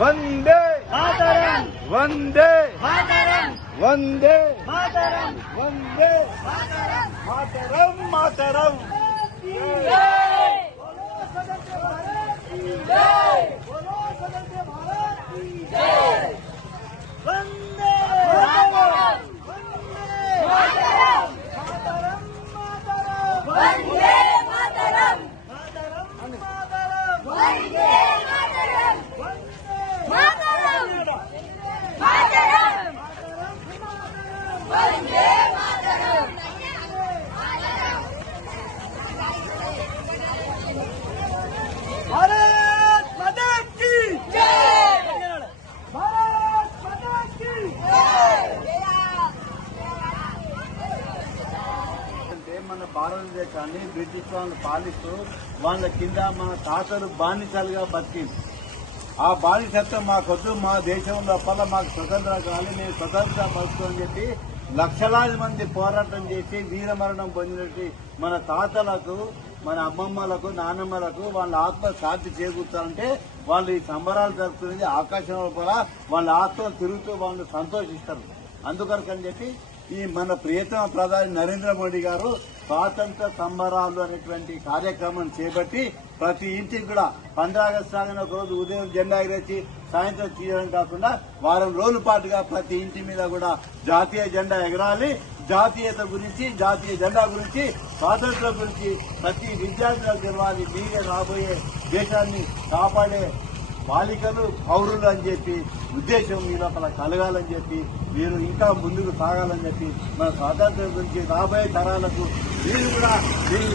వందే మాతరం వందే మాతరం వందే మాతరం వందే మాతరం మాతరం మాతరం జై బోలో స్వతంత్ర భారత్ की जय बोलो स्वतंत्र भारत की जय वंदे मातरम वंदे मातरम मातरम वंदे मातरम मातरम मातरम वंदे मातरम मातरम मातरम वंदे मातरम भारत माता की जय भारत माता की जय అంటే మన భారతదేశాన్ని బ్రిటిష్ వాళ్ళు పాలిస్తూ వాళ్ళ కింద మన తాతలు బానిసలుగా బతికింది. ఆ బానిసత్వం మాకొద్దు, మా దేశం లోపల మాకు స్వతంత్రం కావాలి, మేము స్వతంత్ర బతుకుని చెప్పి లక్షలాది మంది పోరాటం చేసి వీరమరణం పొందినట్టు మన తాతలకు, మన అమ్మమ్మలకు, నాన్నమ్మలకు వాళ్ళ ఆత్మ శాంతి చేకూర్చాలంటే వాళ్ళు ఈ సంబరాలు జరుపుకునేది ఆకాశం లోపల వాళ్ళ ఆత్మలు తిరుగుతూ వాళ్ళు సంతోషిస్తారు. అందుకని చెప్పి ఈ మన ప్రియతమ ప్రధాని నరేంద్ర మోడీ గారు స్వాతంత్ర సంబరాలు అనేటువంటి కార్యక్రమం చేపట్టి ప్రతి ఇంటికి కూడా 15 ఆగస్టు రాగానే ఒక రోజు ఉదయం జెండా ఎగరేసి సాయంత్రం తీయడం కాకుండా వారం రోజుల పాటుగా ప్రతి ఇంటి మీద కూడా జాతీయ జెండా ఎగరాలి. జాతీయత గురించి, జాతీయ జెండా గురించి, స్వాతంత్రం గురించి ప్రతి విద్యార్థులకు తెలవాలి. మీరే రాబోయే దేశాన్ని కాపాడే బాలికలు, పౌరులు అని చెప్పి ఉద్దేశం మీ లోపల కలగాలని చెప్పి మీరు ఇంకా ముందుకు సాగాలని చెప్పి మన స్వాతంత్రం గురించి రాబోయే తరాలకు మీరు కూడా మీరు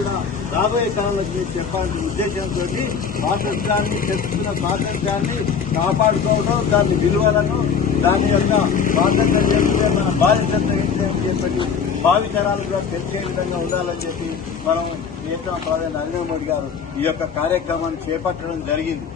కూడా రాబోయే తరాలకు మీరు చెప్పాల్సిన ఉద్దేశంతో స్వాతంత్రాన్ని తెలుసుకున్న స్వాతంత్రాన్ని కాపాడుకోవడం, దాని విలువలను, దాని యొక్క స్వాతంత్రం చేస్తే మన బాధ్యత ఏంటి అని చెప్పి భావి తరాలు కూడా తెలిసే విధంగా ఉండాలని చెప్పి మనం ప్రియతమ ప్రధాని నరేంద్ర మోడీ గారు ఈ యొక్క కార్యక్రమాన్ని చేపట్టడం జరిగింది.